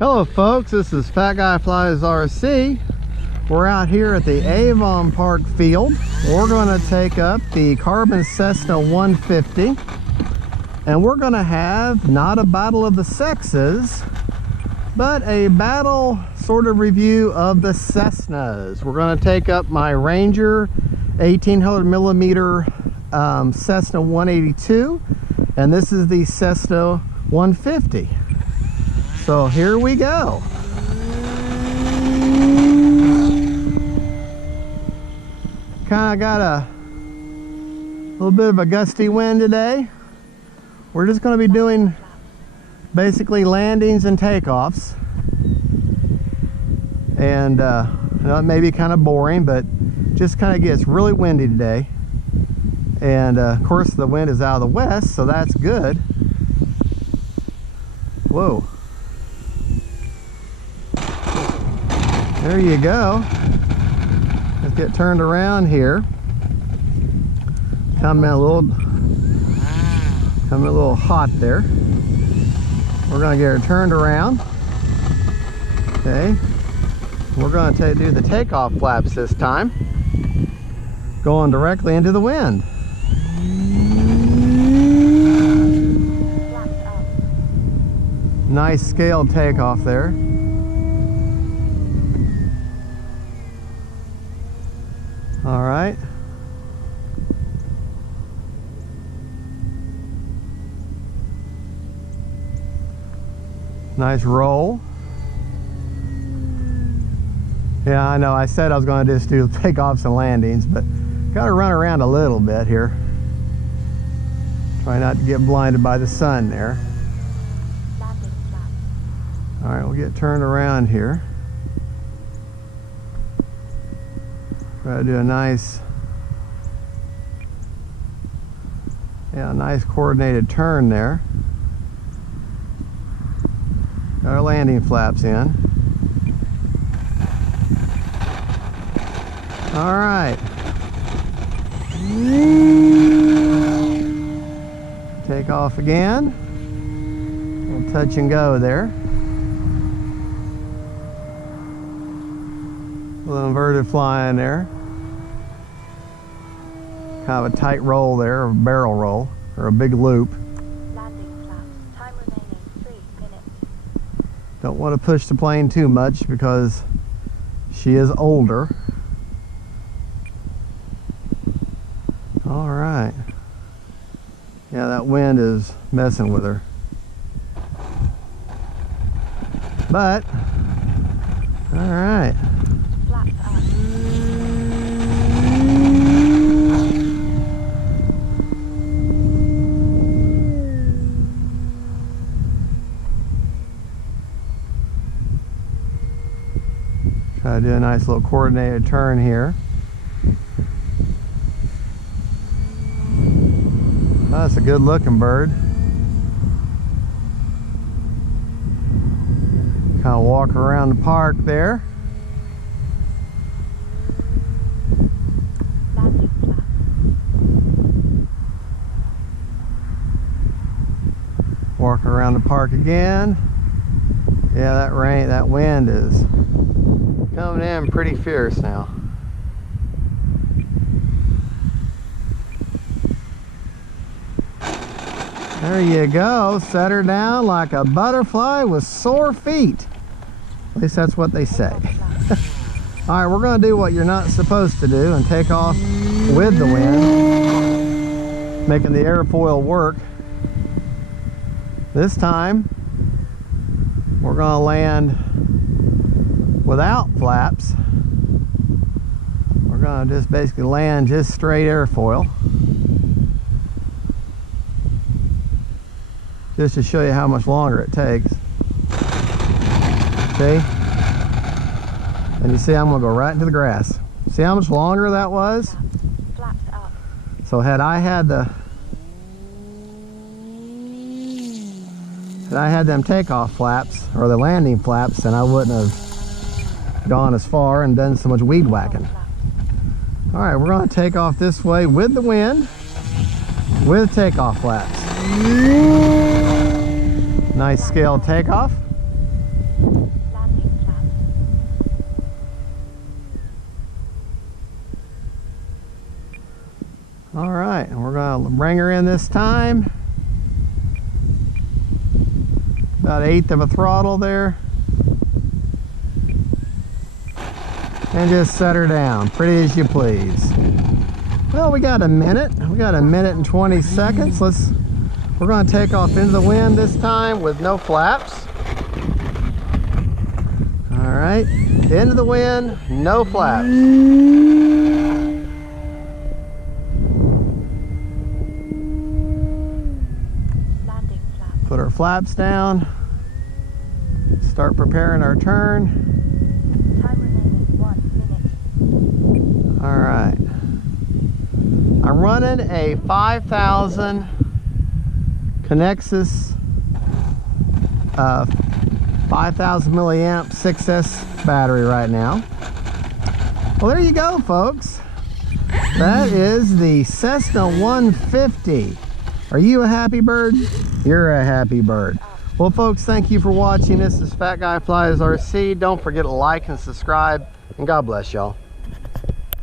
Hello folks, this is Fat Guy Flies RC. We're out here at the Avon Park field. We're going to take up the Carbon Cessna 150 and we're going to have not a battle of the sexes, but a battle sort of review of the Cessnas. We're going to take up my Ranger 1800 millimeter Cessna 182, and this is the Cessna 150. So here we go. Kind of got a little bit of a gusty wind today. We're just going to be doing basically landings and takeoffs. And it may be kind of boring, but just kind of gets really windy today. And of course the wind is out of the west, so that's good. Whoa. There you go. Let's get turned around here. Coming a little hot there. We're going to get her turned around. Okay. We're going to do the takeoff flaps this time. Going directly into the wind. Nice scaled takeoff there. All right. Nice roll. Yeah, I know. I said I was going to just do takeoffs and landings, but got to run around a little bit here. Try not to get blinded by the sun there. All right, we'll get turned around here. Try to do a nice coordinated turn there. Got our landing flaps in. All right. Take off again. A little touch and go there. A little inverted flying there. Kind of a tight roll there, a barrel roll, or a big loop. Landing flaps. Time remaining 3 minutes. Don't want to push the plane too much because she is older. All right. Yeah, that wind is messing with her. But, all right. Flaps up. Try to do a nice little coordinated turn here. Oh, that's a good looking bird. Kind of walk around the park there. Landing flaps. Walk around the park again. Yeah, that wind is coming in pretty fierce now. There you go. Set her down like a butterfly with sore feet. At least that's what they say. All right, we're going to do what you're not supposed to do and take off with the wind, making the airfoil work. This time, we're going to land without flaps. We're going to just basically land just straight airfoil. Just to show you how much longer it takes. See? And you see I'm going to go right into the grass. See how much longer that was? Flaps up. So had I had them takeoff flaps or the landing flaps, then I wouldn't have gone as far and done so much weed whacking. All right, we're going to take off this way with the wind, with takeoff flaps. Nice scale takeoff. I'll bring her in this time. About 1/8 of a throttle there. And just set her down, pretty as you please. Well, we got a minute. We got 1 minute and 20 seconds. We're gonna take off into the wind this time with no flaps. All right, into the wind, no flaps. Landing flap. Put our flaps down. Start preparing our turn. Time remaining 1 minute. All right. I'm running a 5,000 Kenexis 5,000 milliamp 6S battery right now. Well, there you go, folks. That is the Cessna 150. Are you a happy bird? You're a happy bird. Well, folks, thank you for watching. This is Fat Guy Flies RC. Don't forget to like and subscribe, and God bless y'all.